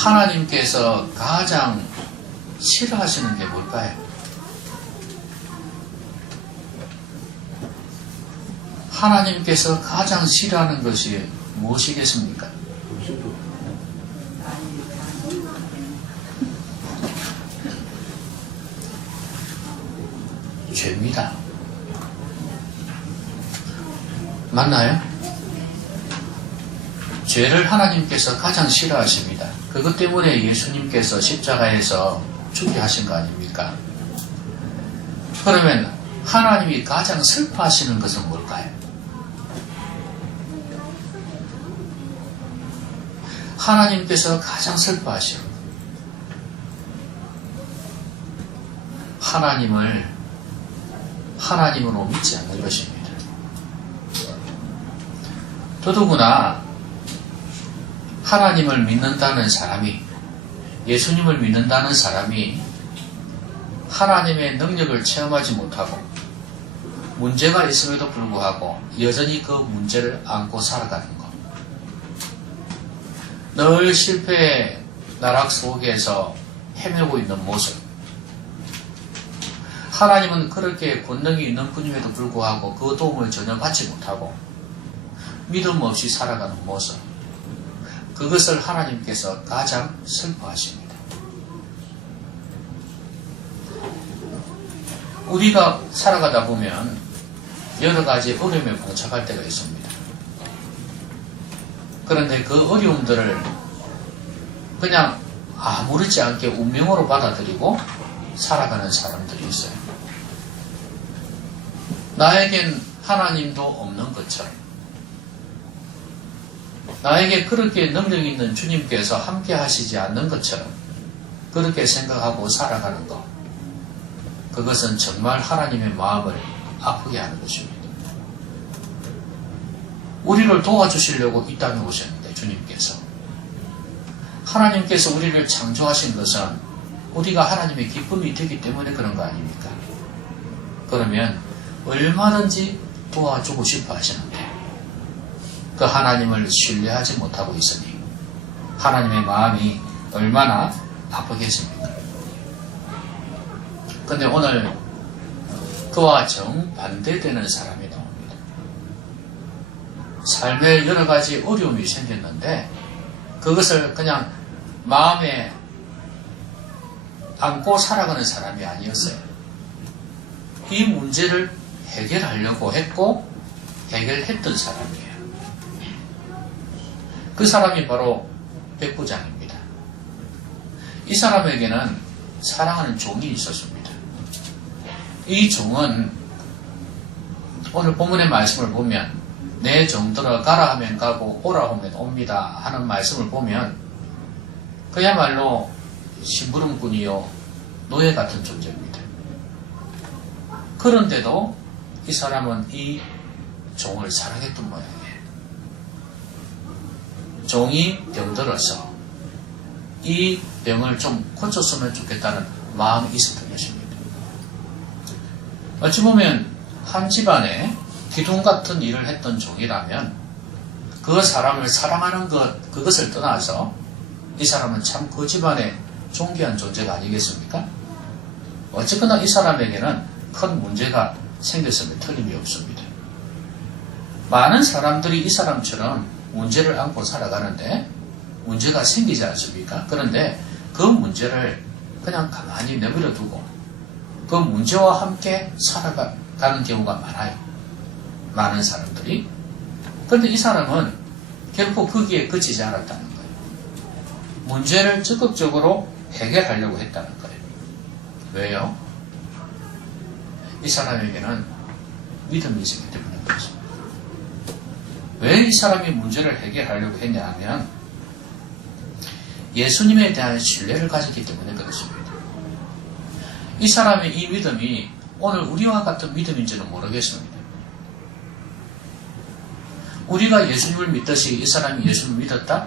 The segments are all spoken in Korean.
하나님께서 가장 싫어하시는 게 뭘까요? 하나님께서 가장 싫어하는 것이 무엇이겠습니까? 죄입니다. 맞나요? 죄를 하나님께서 가장 싫어하십니다. 그것 때문에 예수님께서 십자가에서 죽게 하신 거 아닙니까? 그러면 하나님이 가장 슬퍼하시는 것은 뭘까요? 하나님께서 가장 슬퍼하시는 하나님으로 믿지 않는 것입니다. 더더구나 하나님을 믿는다는 사람이, 예수님을 믿는다는 사람이 하나님의 능력을 체험하지 못하고 문제가 있음에도 불구하고 여전히 그 문제를 안고 살아가는 것, 늘 실패의 나락 속에서 헤매고 있는 모습, 하나님은 그렇게 권능이 있는 분임에도 불구하고 그 도움을 전혀 받지 못하고 믿음 없이 살아가는 모습, 그것을 하나님께서 가장 슬퍼하십니다. 우리가 살아가다 보면 여러 가지 어려움에 봉착할 때가 있습니다. 그런데 그 어려움들을 그냥 아무렇지 않게 운명으로 받아들이고 살아가는 사람들이 있어요. 나에겐 하나님도 없는 것처럼, 나에게 그렇게 능력 있는 주님께서 함께 하시지 않는 것처럼 그렇게 생각하고 살아가는 것, 그것은 정말 하나님의 마음을 아프게 하는 것입니다. 우리를 도와주시려고 이 땅에 오셨는데, 주님께서, 하나님께서 우리를 창조하신 것은 우리가 하나님의 기쁨이 되기 때문에 그런 거 아닙니까? 그러면 얼마든지 도와주고 싶어 하시는데 그 하나님을 신뢰하지 못하고 있으니 하나님의 마음이 얼마나 아프겠습니까? 근데 오늘 그와 정반대되는 사람이 나옵니다. 삶에 여러 가지 어려움이 생겼는데 그것을 그냥 마음에 안고 살아가는 사람이 아니었어요. 이 문제를 해결하려고 했고 해결했던 사람이에요. 그 사람이 바로 백부장입니다. 이 사람에게는 사랑하는 종이 있었습니다. 이 종은 오늘 본문의 말씀을 보면 내 종들아 가라 하면 가고 오라 하면 옵니다 하는 말씀을 보면 그야말로 심부름꾼이요 노예 같은 존재입니다. 그런데도 이 사람은 이 종을 사랑했던 모양이에요. 종이 병들어서 이 병을 좀 고쳤으면 좋겠다는 마음이 있었던 것입니다. 어찌 보면 한 집안에 기둥 같은 일을 했던 종이라면 그 사람을 사랑하는 것, 그것을 떠나서 이 사람은 참 그 집안의 존귀한 존재가 아니겠습니까? 어쨌거나 이 사람에게는 큰 문제가 생겼음에 틀림이 없습니다. 많은 사람들이 이 사람처럼 문제를 안고 살아가는데 문제가 생기지 않습니까? 그런데 그 문제를 그냥 가만히 내버려 두고 그 문제와 함께 살아가는 경우가 많아요. 많은 사람들이. 그런데 이 사람은 결코 거기에 그치지 않았다는 거예요. 문제를 적극적으로 해결하려고 했다는 거예요. 왜요? 이 사람에게는 믿음이 있었기 때문에 그렇습니다. 왜 이 사람이 문제를 해결하려고 했냐 하면 예수님에 대한 신뢰를 가졌기 때문에 그렇습니다. 이 사람의 이 믿음이 오늘 우리와 같은 믿음인지는 모르겠습니다. 우리가 예수님을 믿듯이 이 사람이 예수님을 믿었다?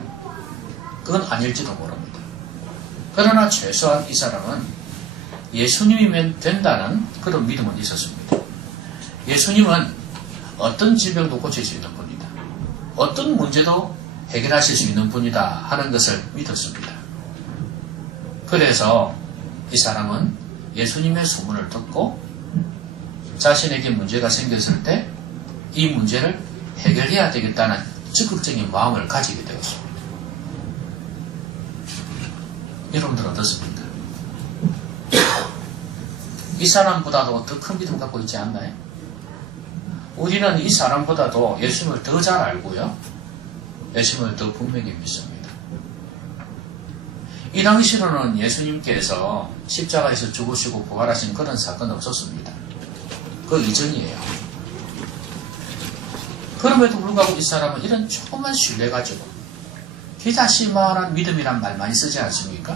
그건 아닐지도 모릅니다. 그러나 최소한 이 사람은 예수님이면 된다는 그런 믿음은 있었습니다. 예수님은 어떤 질병도 고칠 수 있는 분이다. 어떤 문제도 해결하실 수 있는 분이다 하는 것을 믿었습니다. 그래서 이 사람은 예수님의 소문을 듣고 자신에게 문제가 생겼을 때 이 문제를 해결해야 되겠다는 적극적인 마음을 가지게 되었습니다. 여러분들 어떻습니까? 이 사람보다도 더 큰 믿음 갖고 있지 않나요? 우리는 이 사람보다도 예수님을 더 잘 알고요. 예수님을 더 분명히 믿습니다. 이 당시로는 예수님께서 십자가에서 죽으시고 부활하신 그런 사건 없었습니다. 그 이전이에요. 그럼에도 불구하고 이 사람은 이런 조그만 신뢰 가지고 기다실만한 믿음이란 말 많이 쓰지 않습니까?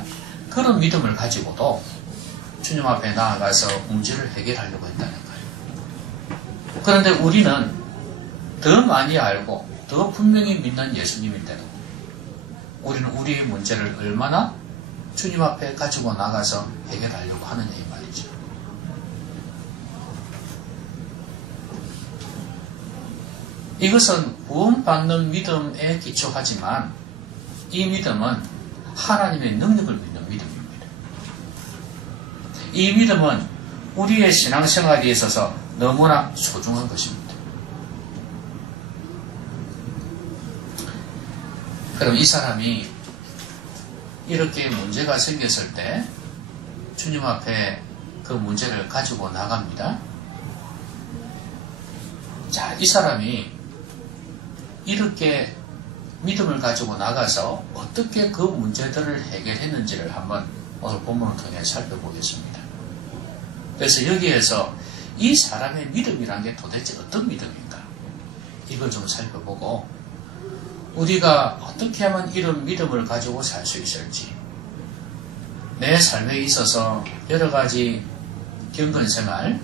그런 믿음을 가지고도 주님 앞에 나아가서 문제를 해결하려고 했다는 거예요. 그런데 우리는 더 많이 알고 더 분명히 믿는 예수님인데도 우리는 우리의 문제를 얼마나 주님 앞에 가지고 나가서 해결하려고 하느냐 이 말이죠. 이것은 구원받는 믿음에 기초하지만 이 믿음은 하나님의 능력을 믿는 믿음입니다. 이 믿음은 우리의 신앙생활에 있어서 너무나 소중한 것입니다. 그럼 이 사람이 이렇게 문제가 생겼을 때 주님 앞에 그 문제를 가지고 나갑니다. 자, 이 사람이 이렇게 믿음을 가지고 나가서 어떻게 그 문제들을 해결했는지를 한번 오늘 본문을 통해 살펴보겠습니다. 그래서 여기에서 이 사람의 믿음이란 게 도대체 어떤 믿음인가? 이걸 좀 살펴보고 우리가 어떻게 하면 이런 믿음을 가지고 살 수 있을지, 내 삶에 있어서 여러 가지 경건생활,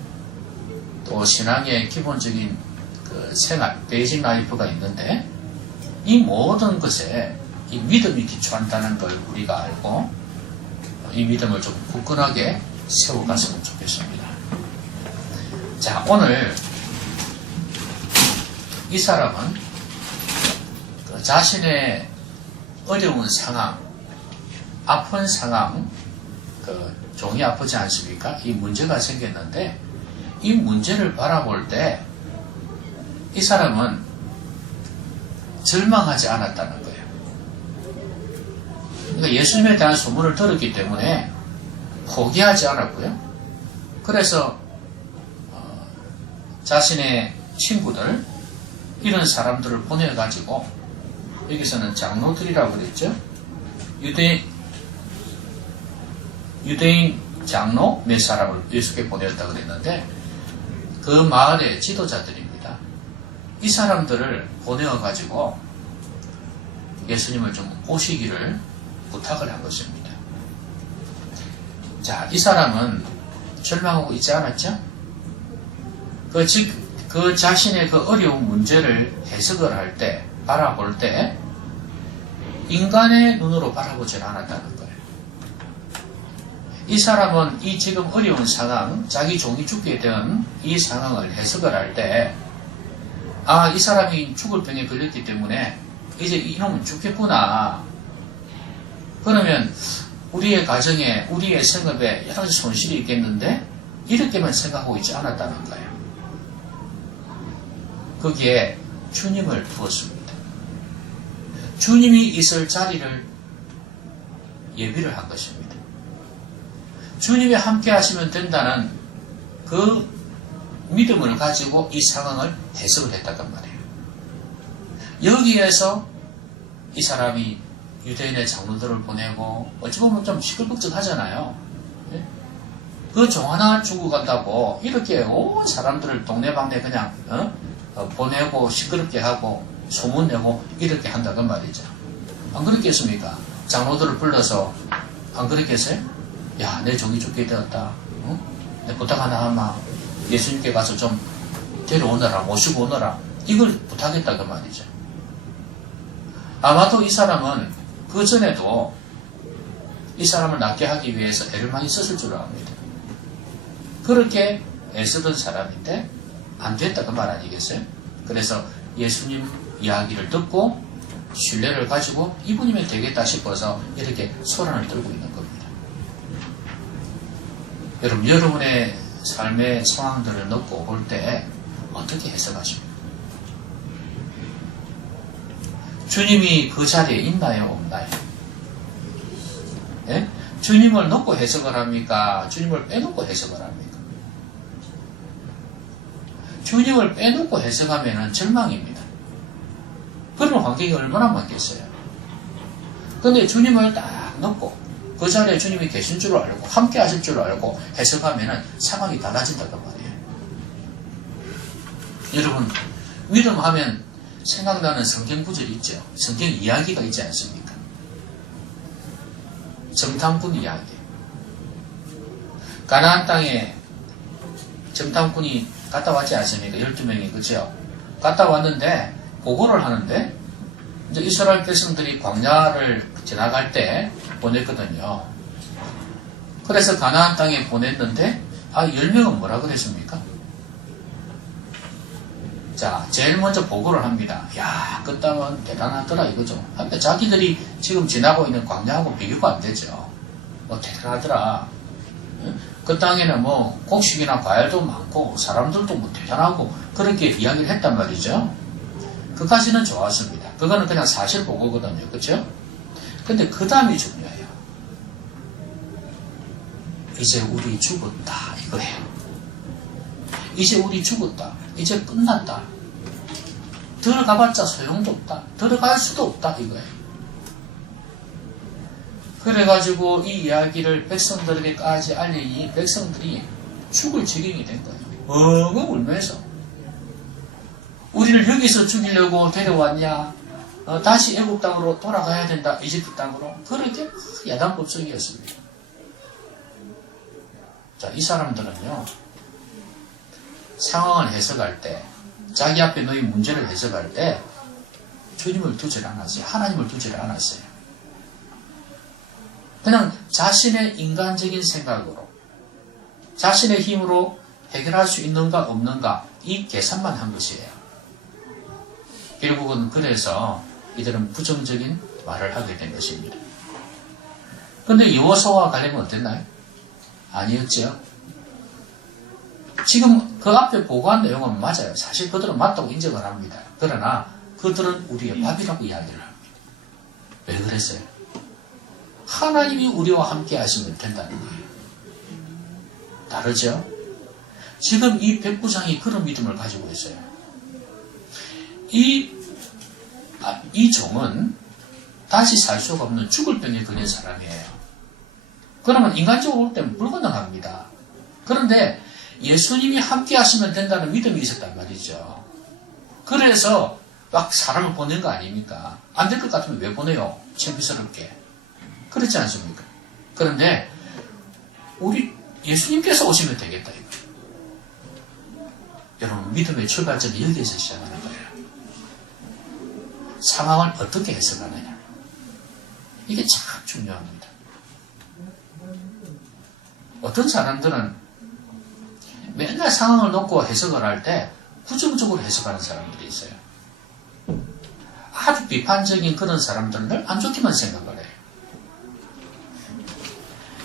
또 신앙의 기본적인 그 생활, 베이직 라이프가 있는데 이 모든 것에 이 믿음이 기초한다는 걸 우리가 알고 이 믿음을 좀 굳건하게 세워갔으면 좋겠습니다. 자, 오늘 이 사람은 그 자신의 어려운 상황, 아픈 상황, 그 종이 아프지 않습니까? 이 문제가 생겼는데 이 문제를 바라볼 때 이 사람은 절망하지 않았다는 거예요. 그러니까 예수님에 대한 소문을 들었기 때문에 포기하지 않았고요. 그래서 자신의 친구들, 이런 사람들을 보내가지고, 여기서는 장로들이라고 그랬죠. 유대인 장로 몇 사람을 예수께 보냈다고 그랬는데 그 마을의 지도자들입니다. 이 사람들을 보내어가지고 예수님을 좀 오시기를 부탁을 한 것입니다. 자, 이 사람은 절망하고 있지 않았죠? 그 자신의 그 어려운 문제를 해석을 할 때, 바라볼 때, 인간의 눈으로 바라보지 않았다는 거예요. 이 사람은 이 지금 어려운 상황, 자기 종이 죽게 된 이 상황을 해석을 할 때, 아, 이 사람이 죽을 병에 걸렸기 때문에 이제 이놈은 죽겠구나. 그러면 우리의 가정에, 우리의 생업에 여러 가지 손실이 있겠는데 이렇게만 생각하고 있지 않았다는 거예요. 거기에 주님을 두었습니다. 주님이 있을 자리를 예비를 한 것입니다. 주님이 함께 하시면 된다는 그 믿음을 가지고 이 상황을 해석을 했다는 말이에요. 여기에서 이 사람이 유대인의 장로들을 보내고 어찌 보면 좀 시끌벅적하잖아요. 그 종 하나 주고 간다고 이렇게 온 사람들을 동네방네 그냥 보내고 시끄럽게 하고 소문내고 이렇게 한다는 말이죠. 안 그렇겠습니까? 장로들을 불러서 안 그렇겠어요? 야, 내 종이 죽게 되었다. 내 부탁 하나 하마. 예수님께 가서 좀 데려오너라, 모시고 오너라. 이걸 부탁했다 그 말이죠. 아마도 이 사람은 그 전에도 이 사람을 낫게 하기 위해서 애를 많이 썼을 줄 압니다. 그렇게 애쓰던 사람인데 안 됐다 그 말 아니겠어요? 그래서 예수님 이야기를 듣고 신뢰를 가지고 이분이면 되겠다 싶어서 이렇게 소란을 떨고 있는 겁니다. 여러분, 여러분의 삶의 상황들을 넣고 볼 때 어떻게 해석하십니까? 주님이 그 자리에 있나요? 없나요? 예? 주님을 넣고 해석을 합니까? 주님을 빼놓고 해석을 합니까? 주님을 빼놓고 해석하면 절망입니다. 그런 환경이 얼마나 많겠어요. 근데 주님을 딱 넣고 그 자리에 주님이 계신 줄 알고 함께 하실 줄 알고 해석하면 상황이 달라진다고 말이에요. 여러분, 믿음하면 생각나는 성경 구절이 있죠. 성경 이야기가 있지 않습니까? 정탐꾼 이야기. 가나안 땅에 정탐꾼이 갔다 왔지 않습니까? 12명이, 그죠? 갔다 왔는데 보고를 하는데 이제 이스라엘 백성들이 광야를 지나갈 때 보냈거든요. 그래서 가나안 땅에 보냈는데 10명은 뭐라 그랬습니까? 자, 제일 먼저 보고를 합니다. 야, 그 땅은 대단하더라 이거죠. 근데 자기들이 지금 지나고 있는 광야하고 비교가 안 되죠. 대단하더라. 그 땅에는 뭐 곡식이나 과일도 많고 사람들도 뭐 대단하고 그렇게 이야기를 했단 말이죠. 그까지는 좋았습니다. 그거는 그냥 사실 보고거든요. 그렇죠? 근데 그 다음이 중요해요. 이제 우리 죽었다 이거예요. 이제 우리 죽었다. 이제 끝났다. 들어가봤자 소용도 없다. 들어갈 수도 없다 이거예요. 그래가지고 이 이야기를 백성들에게까지 알린 이 백성들이 죽을 지경이 된 거예요. 엉엉 울면서 우리를 여기서 죽이려고 데려왔냐? 다시 애국 땅으로 돌아가야 된다. 이집트 땅으로. 그렇게 야단법석이었습니다. 자, 이 사람들은요, 상황을 해석할 때, 자기 앞에 놓인 문제를 해석할 때, 주님을 두질 않았어요. 하나님을 두질 않았어요. 그냥 자신의 인간적인 생각으로, 자신의 힘으로 해결할 수 있는가 없는가, 이 계산만 한 것이에요. 결국은 그래서 이들은 부정적인 말을 하게 된 것입니다. 그런데 여호수아와 갈렙은 어땠나요? 아니었죠. 지금 그 앞에 보고한 내용은 맞아요. 사실 그들은 맞다고 인정을 합니다. 그러나 그들은 우리의 밥이라고 이야기를 합니다. 왜 그랬어요? 하나님이 우리와 함께 하시면 된다는 거예요. 다르죠? 지금 이 백부장이 그런 믿음을 가지고 있어요. 이 종은 다시 살 수가 없는 죽을 병에 걸린 사람이에요. 그러면 인간적으로 볼 때는 불가능합니다. 그런데 예수님이 함께 하시면 된다는 믿음이 있었단 말이죠. 그래서 막 사람을 보낸 거 아닙니까? 안 될 것 같으면 왜 보내요? 창피스럽게. 그렇지 않습니까? 그런데 우리 예수님께서 오시면 되겠다 이거. 여러분, 믿음의 출발점이 여기에서 시작하는 거예요. 상황을 어떻게 해석하느냐. 이게 참 중요합니다. 어떤 사람들은 맨날 상황을 놓고 해석을 할 때 부정적으로 해석하는 사람들이 있어요. 아주 비판적인 그런 사람들은 늘 안 좋게만 생각을 해요.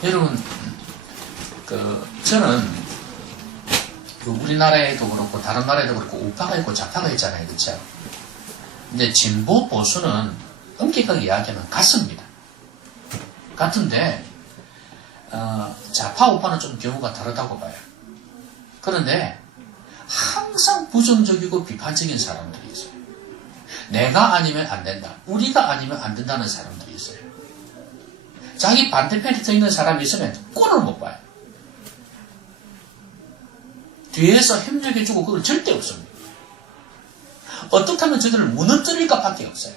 여러분, 저는 우리나라에도 그렇고 다른 나라에도 그렇고 우파가 있고 좌파가 있잖아요. 그렇죠? 근데 진보 보수는 엄격하게 이야기하면 같습니다. 같은데 좌파 우파는 좀 경우가 다르다고 봐요. 그런데 항상 부정적이고 비판적인 사람들이 있어요. 내가 아니면 안 된다. 우리가 아니면 안 된다는 사람들이 있어요. 자기 반대편에 서 있는 사람이 있으면 꼴을 못 봐요. 뒤에서 협력해주고 그건 절대 없습니다. 어떻게 하면 저들을 무너뜨릴까 밖에 없어요.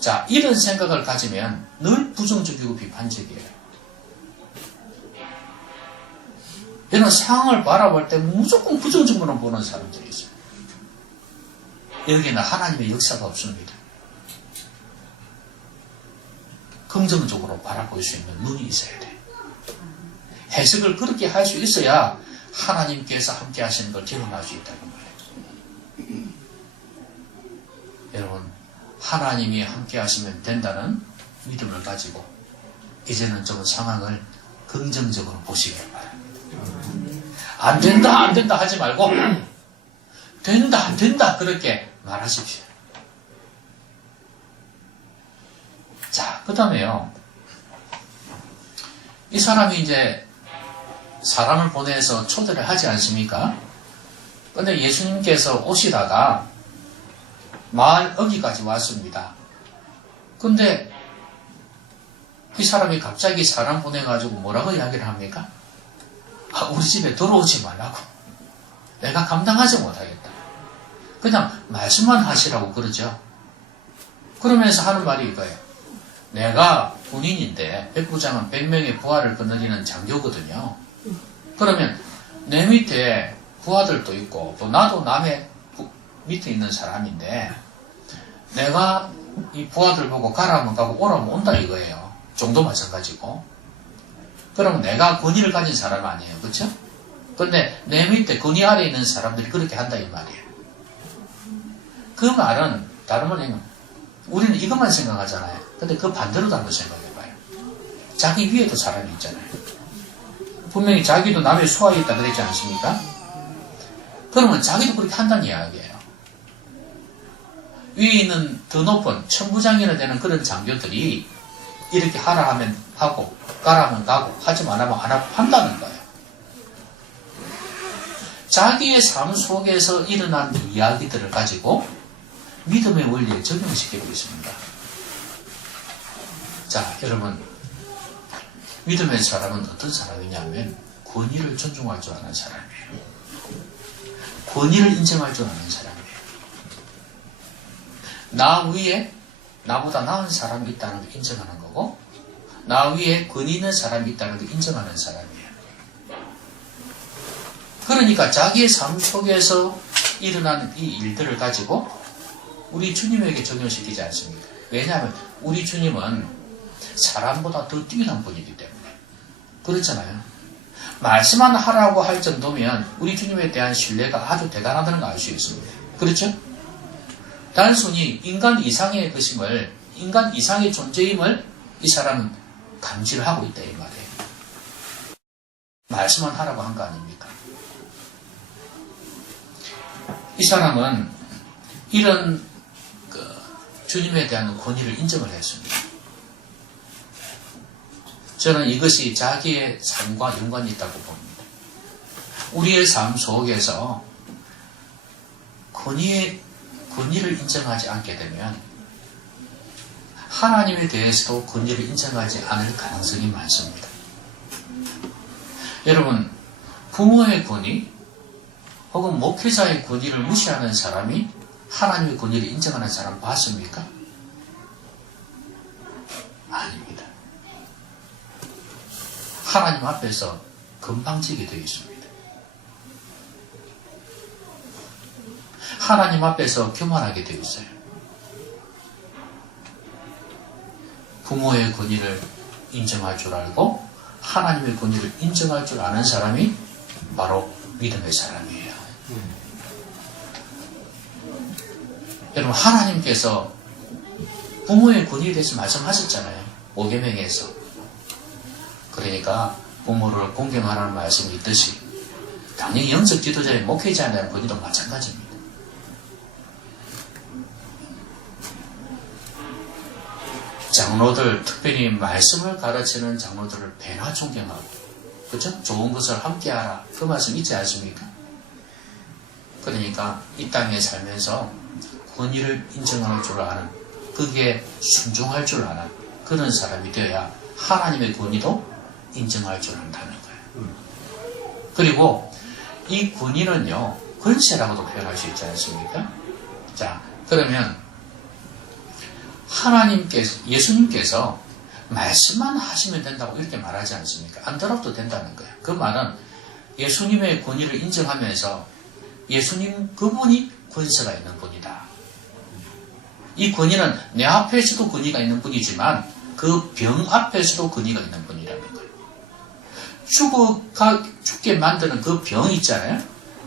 자, 이런 생각을 가지면 늘 부정적이고 비판적이에요. 이런 상황을 바라볼 때 무조건 부정적으로 보는 사람들이 있어요. 여기는 하나님의 역사가 없습니다. 긍정적으로 바라볼 수 있는 눈이 있어야 돼. 해석을 그렇게 할 수 있어야 하나님께서 함께 하시는 걸 경험할 수 있다는 거예요. 여러분, 하나님이 함께 하시면 된다는 믿음을 가지고 이제는 좀 상황을 긍정적으로 보시길 바랍니다. 안 된다, 안 된다 하지 말고 된다, 안 된다 그렇게 말하십시오. 자, 그 다음에요. 이 사람이 이제 사람을 보내서 초대를 하지 않습니까? 근데 예수님께서 오시다가 마을 어귀까지 왔습니다. 근데 이 사람이 갑자기 사람 보내가지고 뭐라고 이야기를 합니까? 우리 집에 들어오지 말라고. 내가 감당하지 못하겠다. 그냥 말씀만 하시라고 그러죠. 그러면서 하는 말이 이거예요. 내가 군인인데 백부장은 100명의 부하를 거느리는 장교거든요. 그러면 내 밑에 부하들도 있고 또 나도 남의 밑에 있는 사람인데 내가 이 부하들 보고 가라면 가고 오라면 온다 이거예요. 정도 마찬가지고. 그럼 내가 권위를 가진 사람 아니에요. 그렇죠? 근데 내 밑에 권위 아래에 있는 사람들이 그렇게 한다 이 말이에요. 그 말은 다른 말은 우리는 이것만 생각하잖아요. 근데 그 반대로도 한번 생각해봐요. 자기 위에도 사람이 있잖아요. 분명히 자기도 남의 수하에 있다 그랬지 않습니까? 그러면 자기도 그렇게 한다는 이야기예요. 위에 있는 더 높은 천부장이나 되는 그런 장교들이 이렇게 하라 하면 하고 가라 하면 가고 하지 말라면 안 하고 한다는 거예요. 자기의 삶 속에서 일어난 이야기들을 가지고 믿음의 원리에 적용시키고 있습니다. 자, 여러분, 믿음의 사람은 어떤 사람이냐면 권위를 존중할 줄 아는 사람이에요. 권위를 인정할 줄 아는 사람이에요. 나 위에 나보다 나은 사람이 있다는 걸 인정하는 거고 나 위에 권위 있는 사람이 있다는 걸 인정하는 사람이에요. 그러니까 자기의 삶 속에서 일어나는 이 일들을 가지고 우리 주님에게 적용시키지 않습니다. 왜냐하면 우리 주님은 사람보다 더 뛰어난 분이기 때문에. 그렇잖아요. 말씀만 하라고 할 정도면 우리 주님에 대한 신뢰가 아주 대단하다는 걸 알 수 있습니다. 그렇죠? 단순히 인간 이상의 것임을, 인간 이상의 존재임을 이 사람은 감지를 하고 있다 이 말이에요. 말씀만 하라고 한 거 아닙니까? 이 사람은 이런 주님에 대한 권위를 인정을 했습니다. 저는 이것이 자기의 삶과 연관이 있다고 봅니다. 우리의 삶 속에서 권위를 인정하지 않게 되면 하나님에 대해서도 권위를 인정하지 않을 가능성이 많습니다. 여러분, 부모의 권위 혹은 목회자의 권위를 무시하는 사람이 하나님의 권위를 인정하는 사람 봤습니까? 아닙니다. 하나님 앞에서 건방지게 되어 있습니다. 하나님 앞에서 교만하게 되어 있어요. 부모의 권위를 인정할 줄 알고 하나님의 권위를 인정할 줄 아는 사람이 바로 믿음의 사람이에요. 여러분, 하나님께서 부모의 권위에 대해서 말씀하셨잖아요. 5계명에서. 그러니까 부모를 공경하라는 말씀이 있듯이 당연히 영적 지도자의 목회자에 대한 권위도 마찬가지입니다. 장로들, 특별히 말씀을 가르치는 장로들을 배나 존경하고, 그렇죠? 좋은 것을 함께하라. 그 말씀 있지 않습니까? 그러니까 이 땅에 살면서 권위를 인정할 줄 아는, 거기에 순종할 줄 아는 그런 사람이 되어야 하나님의 권위도 인정할 줄 안다는 거예요. 그리고 이 권위는요, 권세라고도 표현할 수 있지 않습니까? 자, 그러면 예수님께서 말씀만 하시면 된다고 이렇게 말하지 않습니까? 안 들어도 된다는 거예요. 그 말은 예수님의 권위를 인정하면서 예수님 그분이 권세가 있는 분이다. 이 권위는 내 앞에서도 권위가 있는 분이지만 그 병 앞에서도 권위가 있는 분이라는 거예요. 죽게 만드는 그 병 있잖아요.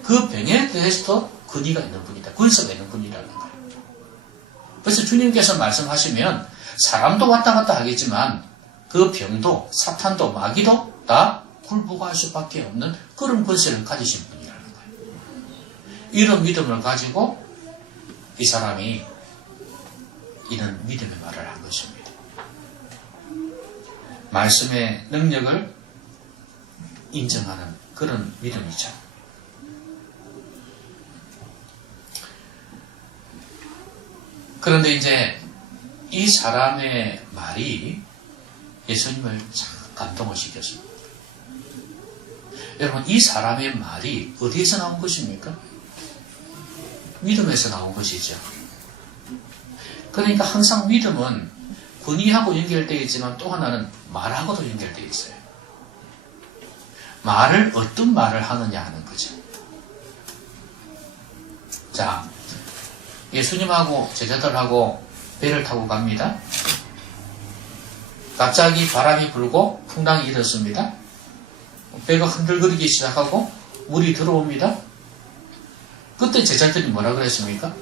그 병에 대해서도 권위가 있는 분이다. 권세가 있는 분이라는 거예요. 그래서 주님께서 말씀하시면 사람도 왔다 갔다 하겠지만 그 병도 사탄도 마귀도 다 굴복할 수밖에 없는 그런 권세를 가지신 분이라는 거예요. 이런 믿음을 가지고 이 사람이 이런 믿음의 말을 한 것입니다. 말씀의 능력을 인정하는 그런 믿음이죠. 그런데 이제 이 사람의 말이 예수님을 참 감동을 시켰습니다. 여러분, 이 사람의 말이 어디에서 나온 것입니까? 믿음에서 나온 것이죠. 그러니까 항상 믿음은 권위하고 연결되어 있지만 또 하나는 말하고도 연결되어 있어요. 말을 어떤 말을 하느냐 하는 거죠. 자, 예수님하고 제자들하고 배를 타고 갑니다. 갑자기 바람이 불고 풍랑이 일었습니다. 배가 흔들거리기 시작하고 물이 들어옵니다. 그때 제자들이 뭐라 그랬습니까?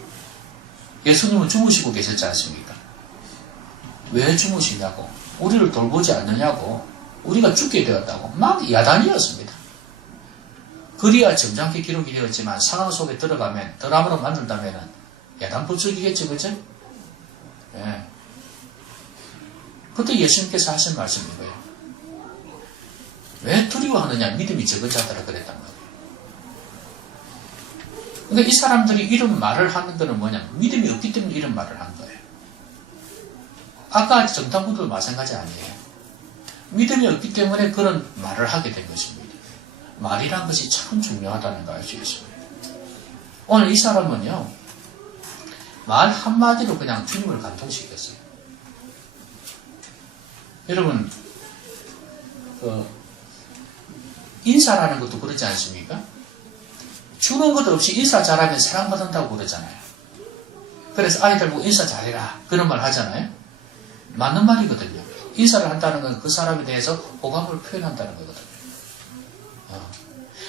예수님은 주무시고 계셨지 않습니까? 왜 주무시냐고, 우리를 돌보지 않느냐고, 우리가 죽게 되었다고 막 야단이었습니다. 그리야 점잖게 기록이 되었지만 상황 속에 들어가면, 드라마로 만든다면 야단 부축이겠죠, 그죠? 예. 그때 예수님께서 하신 말씀이 뭐예요? 왜 두려워하느냐? 믿음이 적은 자들아 그랬단 말이에요. 그러니까 이 사람들이 이런 말을 하는 것은 뭐냐? 믿음이 없기 때문에 이런 말을 한 거예요. 아까 정탐꾼들도 마찬가지 아니에요. 믿음이 없기 때문에 그런 말을 하게 된 것입니다. 말이란 것이 참 중요하다는 걸 알 수 있습니다. 오늘 이 사람은요, 말 한마디로 그냥 주님을 감동시켰어요. 여러분, 인사라는 것도 그렇지 않습니까? 주는 것 없이 인사 잘하면 사랑받는다고 그러잖아요. 그래서 아이들 보고 인사 잘해라 그런 말 하잖아요. 맞는 말이거든요. 인사를 한다는 건 그 사람에 대해서 호감을 표현한다는 거거든요.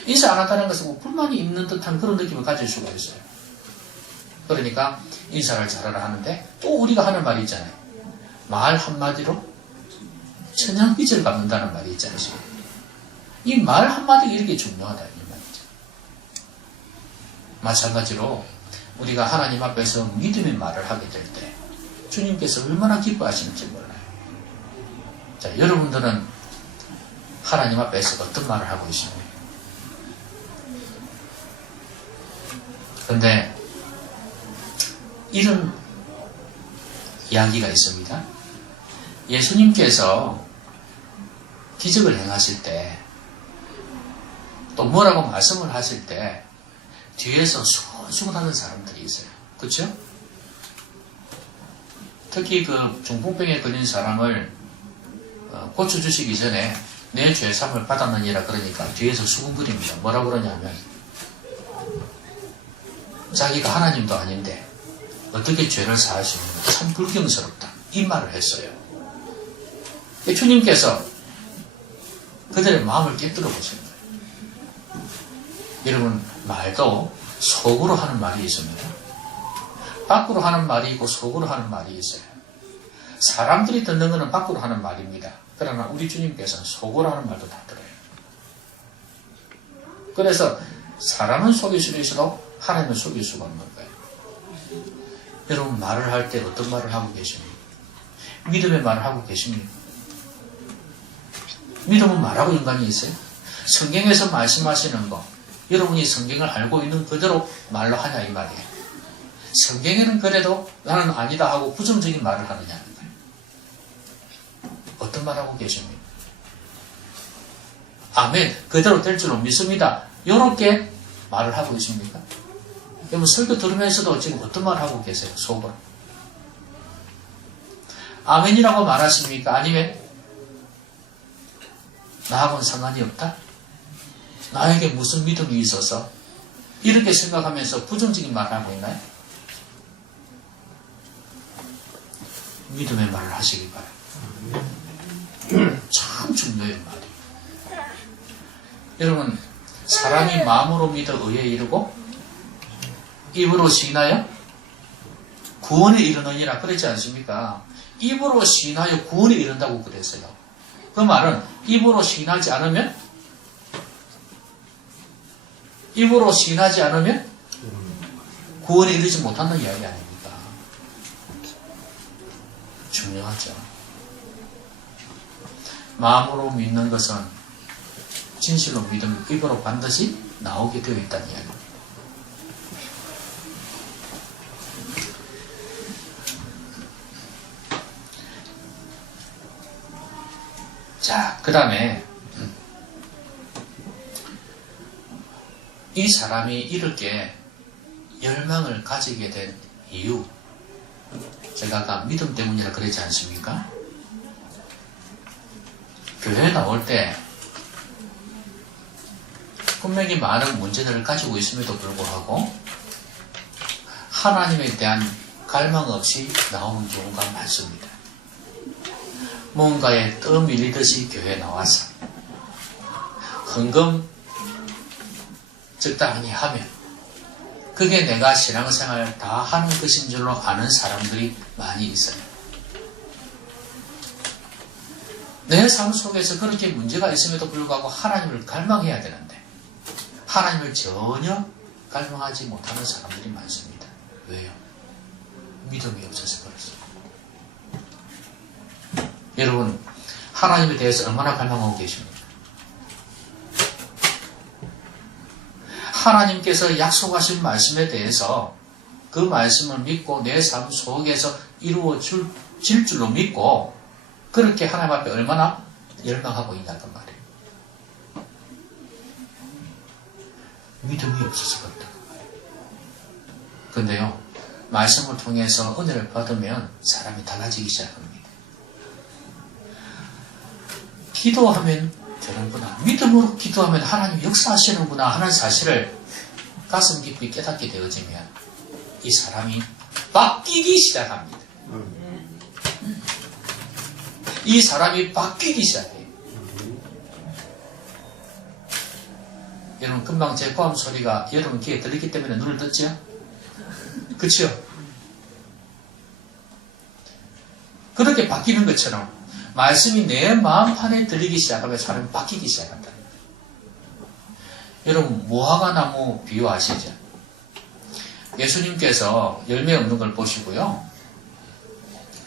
인사 안 한다는 것은 뭐 불만이 있는 듯한 그런 느낌을 가질 수가 있어요. 그러니까 인사를 잘하라 하는데 또 우리가 하는 말이 있잖아요. 말 한마디로 천냥빚을 갚는다는 말이 있지 않습니까? 이 말 한마디가 이렇게 중요하다 이 말이죠. 마찬가지로 우리가 하나님 앞에서 믿음의 말을 하게 될 때 주님께서 얼마나 기뻐하시는지 몰라요. 자, 여러분들은 하나님 앞에서 어떤 말을 하고 있습니까? 그런데 이런 이야기가 있습니다. 예수님께서 기적을 행하실 때, 또 뭐라고 말씀을 하실 때 뒤에서 수근수근하는 사람들이 있어요. 그렇죠? 특히 그 중풍병에 걸린 사람을 고쳐주시기 전에 내 죄삼을 받았느니라 그러니까 뒤에서 수근거립니다. 뭐라고 그러냐면 자기가 하나님도 아닌데 어떻게 죄를 사할 수 있느냐, 참 불경스럽다 이 말을 했어요. 주님께서 그들의 마음을 깨뜨려 보신 거예요. 여러분, 말도 속으로 하는 말이 있습니다. 밖으로 하는 말이 있고 속으로 하는 말이 있어요. 사람들이 듣는 것은 밖으로 하는 말입니다. 그러나 우리 주님께서는 속으로 하는 말도 다 들어요. 그래서 사람은 속일 수도 있어도 하나님은 속일 수가 없는 거예요. 여러분, 말을 할 때 어떤 말을 하고 계십니까? 믿음의 말을 하고 계십니까? 믿음은 말하고 연관이 있어요. 성경에서 말씀하시는 거, 여러분이 성경을 알고 있는 그대로 말로 하냐 이 말이에요. 성경에는 그래도 나는 아니다 하고 부정적인 말을 하느냐는 거예요. 어떤 말하고 계십니까? 아멘, 그대로 될 줄로 믿습니다. 이렇게 말을 하고 있습니까? 여러분, 설교 들으면서도 지금 어떤 말을 하고 계세요? 속으로. 아멘이라고 말하십니까? 아니면 나하고는 상관이 없다? 나에게 무슨 믿음이 있어서 이렇게 생각하면서 부정적인 말을 하고 있나요? 믿음의 말을 하시기 바랍니다. 참 중요한 말이에요. 여러분, 사람이 마음으로 믿어 의에 이르고 입으로 시인하여 구원에 이르느니라 그러지 않습니까? 입으로 시인하여 구원에 이른다고 그랬어요. 그 말은 입으로 시인하지 않으면 구원에 이르지 못한다는 이야기 아닙니까? 중요하죠. 마음으로 믿는 것은 진실로 믿음, 입으로 반드시 나오게 되어 있다는 이야기입니다. 자, 그 다음에 이 사람이 이렇게 열망을 가지게 된 이유, 제가 아까 믿음 때문이라 그러지 않습니까? 교회에 나올 때 분명히 많은 문제들을 가지고 있음에도 불구하고 하나님에 대한 갈망 없이 나오는 경우가 많습니다. 뭔가에 떠밀리듯이 교회에 나와서 헌금 적당히 하면 그게 내가 신앙생활 다 하는 것인 줄로 아는 사람들이 많이 있어요. 내 삶 속에서 그렇게 문제가 있음에도 불구하고 하나님을 갈망해야 되는데 하나님을 전혀 갈망하지 못하는 사람들이 많습니다. 왜요? 믿음이 없어서 그렇습니다. 여러분, 하나님에 대해서 얼마나 갈망하고 계십니까? 하나님께서 약속하신 말씀에 대해서 그 말씀을 믿고 내 삶 속에서 이루어질 줄로 믿고 그렇게 하나님 앞에 얼마나 열망하고 있냐는 말이에요. 믿음이 없어서 그렇다. 근데요, 말씀을 통해서 은혜를 받으면 사람이 달라지기 시작합니다. 기도하면 되는구나. 믿음으로 기도하면 하나님 역사하시는구나 하는 사실을 가슴 깊이 깨닫게 되어지면 이 사람이 바뀌기 시작합니다. 이 사람이 바뀌기 시작해요. 여러분, 금방 제 포함 소리가 여러분 귀에 들리기 때문에 눈을 떴죠? 그렇죠? 그렇게 바뀌는 것처럼 말씀이 내 마음판에 들리기 시작하면 사람이 바뀌기 시작한다. 여러분, 무화과 나무 비유 아시죠? 예수님께서 열매 없는 걸 보시고요,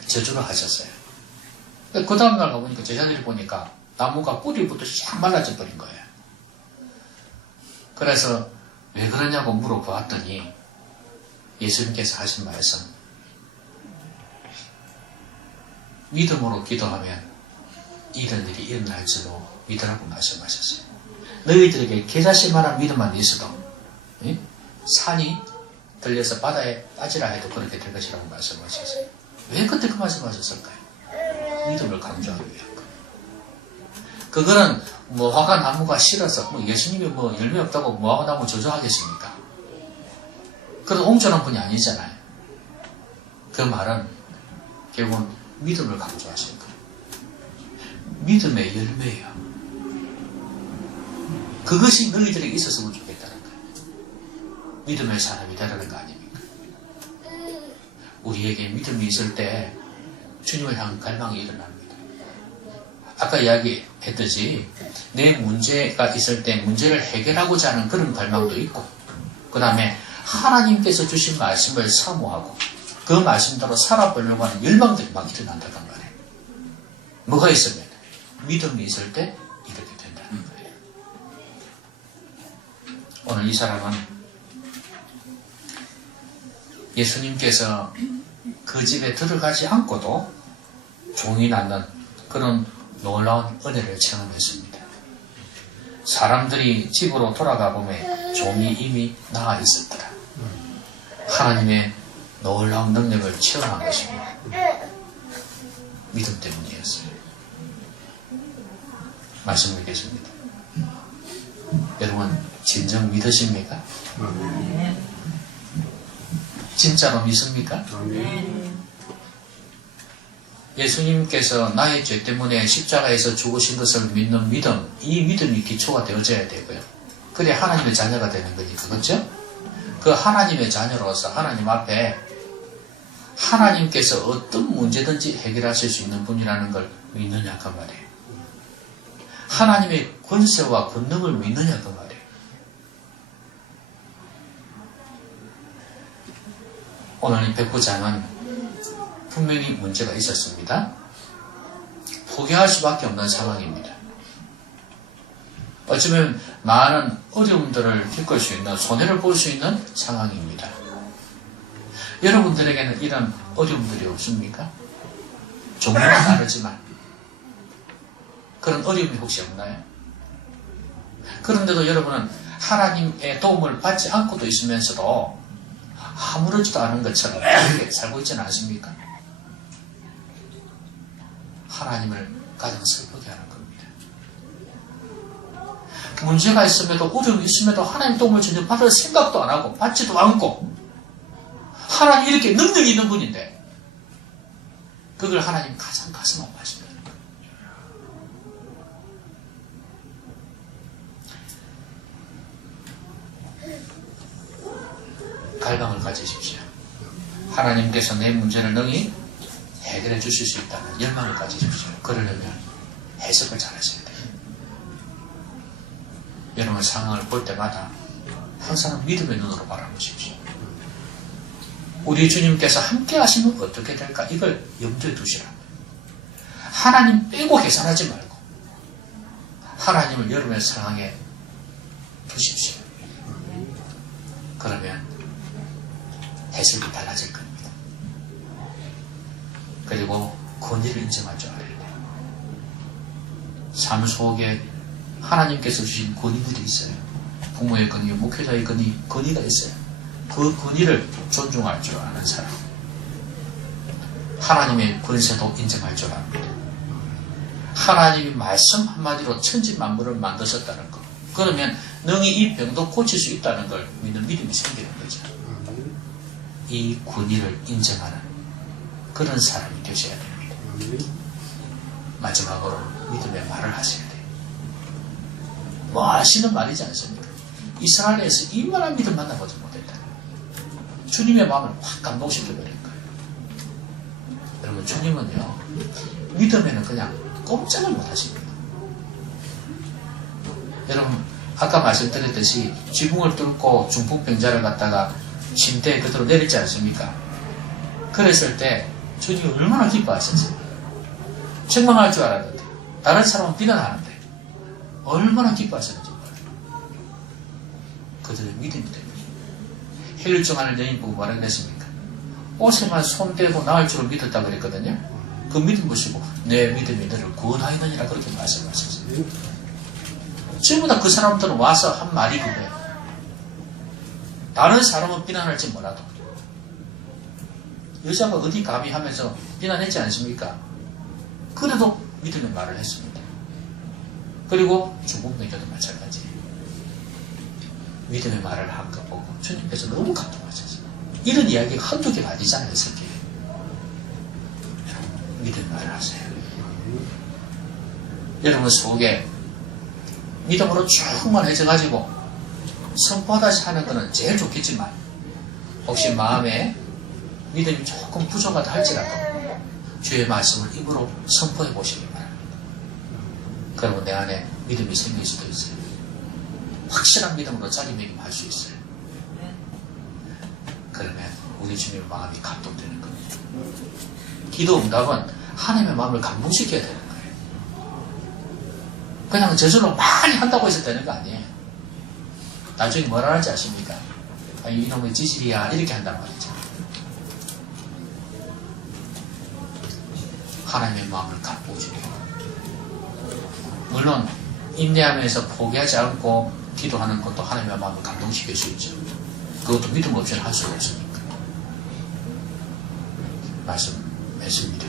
저주를 하셨어요. 그 다음날 가보니까 제자들이 보니까 나무가 뿌리부터 싹 말라져 버린 거예요. 그래서 왜 그러냐고 물어보았더니 예수님께서 하신 말씀, 믿음으로 기도하면 이런 일이 일어날 줄로 믿으라고 말씀하셨어요. 너희들에게 겨자씨만한 믿음만 있어도 산이 들려서 바다에 빠지라 해도 그렇게 될 것이라고 말씀하셨어요. 왜 그때 그 말씀하셨을까요? 믿음을 강조하기 위한 거예요. 그거는 무화과 나무가 싫어서 예수님이 열매 없다고 무화과 나무 저주하겠습니까? 그런 옹졸한 분이 아니잖아요. 그 말은 결국은 믿음을 강조하신 거예요. 믿음의 열매예요. 그것이 너희들에게 있었으면 좋겠다는 거예요. 믿음의 사람이 되라는 거 아닙니까? 우리에게 믿음이 있을 때 주님을 향한 갈망이 일어납니다. 아까 이야기했듯이 내 문제가 있을 때 문제를 해결하고자 하는 그런 갈망도 있고, 그 다음에 하나님께서 주신 말씀을 사모하고 그 말씀대로 살아보려고 하는 열망들이 막 일어난다는 말이에요. 뭐가 있으면? 믿음이 있을 때 이렇게 된다는 거예요. 오늘 이 사람은 예수님께서 그 집에 들어가지 않고도 종이 낳는 그런 놀라운 은혜를 체험했습니다. 사람들이 집으로 돌아가 보면 종이 이미 나아 있었더라. 하나님의 놀라운 능력을 체험한 것입니다. 믿음 때문이었어요. 말씀 믿겠습니다. 여러분, 진정 믿으십니까? 진짜로 믿습니까? 예수님께서 나의 죄 때문에 십자가에서 죽으신 것을 믿는 믿음, 이 믿음이 기초가 되어져야 되고요. 그래 하나님의 자녀가 되는 거니까, 그렇죠? 그 하나님의 자녀로서 하나님 앞에 하나님께서 어떤 문제든지 해결하실 수 있는 분이라는 걸 믿느냐 그 말이에요. 하나님의 권세와 권능을 믿느냐 그 말이에요. 오늘 이 백부장은 분명히 문제가 있었습니다. 포기할 수밖에 없는 상황입니다. 어쩌면 많은 어려움들을 겪을 수 있는, 손해를 볼 수 있는 상황입니다. 여러분들에게는 이런 어려움들이 없습니까? 종류는 다르지만 그런 어려움이 혹시 없나요? 그런데도 여러분은 하나님의 도움을 받지 않고도 있으면서도 아무렇지도 않은 것처럼 이렇게 살고 있지는 않습니까? 하나님을 가장 슬프게 하는 겁니다. 문제가 있음에도 어려움이 있음에도 하나님 도움을 전혀 받을 생각도 안 하고 받지도 않고 하나님 이렇게 능력이 있는 분인데 그걸 하나님 가장 가슴 아파하십니다. 갈망을 가지십시오. 하나님께서 내 문제를 능히 해결해 주실 수 있다는 열망을 가지십시오. 그러려면 해석을 잘 하셔야 돼요. 여러분 상황을 볼 때마다 항상 믿음의 눈으로 바라보십시오. 우리 주님께서 함께 하시면 어떻게 될까? 이걸 염두에 두시라고요. 하나님 빼고 계산하지 말고 하나님을 여러분의 상황에 두십시오. 그러면 해석이 달라질 겁니다. 그리고 권위를 인정할 줄 알아야 돼요. 삶 속에 하나님께서 주신 권위들이 있어요. 부모의 권위, 목회자의 권위가 있어요. 그 권위를 존중할 줄 아는 사람. 하나님의 권세도 인정할 줄 압니다. 하나님이 말씀 한마디로 천지만물을 만드셨다는 것. 그러면 능히 이 병도 고칠 수 있다는 걸 믿는 믿음이 생기는 거죠. 이 권위를 인정하는 그런 사람이 되셔야 됩니다. 마지막으로 믿음의 말을 하셔야 돼요. 뭐 하시는 말이지 않습니까? 이스라엘에서 이만한 믿음 만나보지 못했다. 주님의 마음을 확 감동시켜버린 거예요. 여러분 주님은요 믿음에는 그냥 꼼짝을 못하십니다. 여러분 아까 말씀드렸듯이 지붕을 뚫고 중풍병자를 갖다가 침대에 그대로 내렸지 않습니까? 그랬을 때 주님이 얼마나 기뻐하셨어요. 책망할 줄 알았는데 다른 사람은 비난하는데 얼마나 기뻐하셨는지 몰라요. 그들의 믿음이 됩니다. 혈증하는 여인 보고 뭐라 했습니까? 옷에만 손대고 나을 줄을 믿었다 그랬거든요. 그 믿음 보시고 내 믿음이 너를 구원하였느니라 그렇게 말씀하셨어요. 전부 다 그 사람들은 와서 한 말이 그거예요. 다른 사람은 비난할지 몰라도 여자가 어디 감히 하면서 비난했지 않습니까? 그래도 믿음의 말을 했습니다. 그리고 중국명자도 마찬가지예요. 믿음의 말을 한 거 보고 주님께서 너무 감동하셨어요. 이런 이야기가 한두 개가 아니잖아요. 성경에. 믿음의 말을 하세요. 여러분 속에 믿음으로 충만해져가지고 선포하다시 하는 것은 제일 좋겠지만 혹시 마음에 믿음이 조금 부족하다 할지라도 주의 말씀을 입으로 선포해 보시기 바랍니다. 그러면 내 안에 믿음이 생길 수도 있어요. 확실한 믿음으로 자리매김할 수 있어요. 그러면 우리 주님의 마음이 감동되는 겁니다. 기도 응답은 하나님의 마음을 감동시켜야 되는 거예요. 그냥 저절로 많이 한다고 해서 되는 거 아니에요. 나중에 뭐라 하는지 아십니까? 아, 이놈의 지질이야 이렇게 한단 말이죠. 하나님의 마음을 감동시켜요. 물론 인내하면서 포기하지 않고 기도하는 것도 하나님의 마음을 감동시킬 수 있죠. 그것도 믿음 없이는 할 수가 없으니까. 말씀했습니다.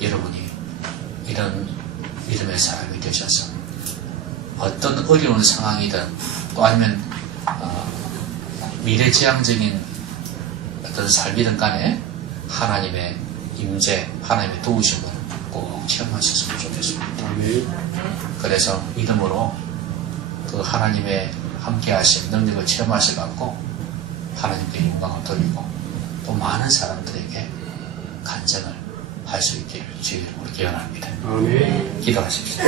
여러분이 이런 믿음의 사람이 되셔서 어떤 어려운 상황이든 또 아니면 미래지향적인 어떤 삶이든 간에 하나님의 임재, 하나님의 도우심을 꼭 체험하셨으면 좋겠습니다. 그래서 믿음으로 그 하나님의 함께하신 능력을 체험하셔갖고 하나님께 영광을 돌리고 또 또 많은 사람들에게 간증을 할 수 있기를 주의 이름으로 기원합니다. 아멘. 기도하십시오.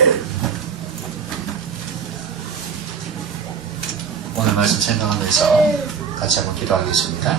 오늘 말씀 생각하면서 같이 한번 기도하겠습니다.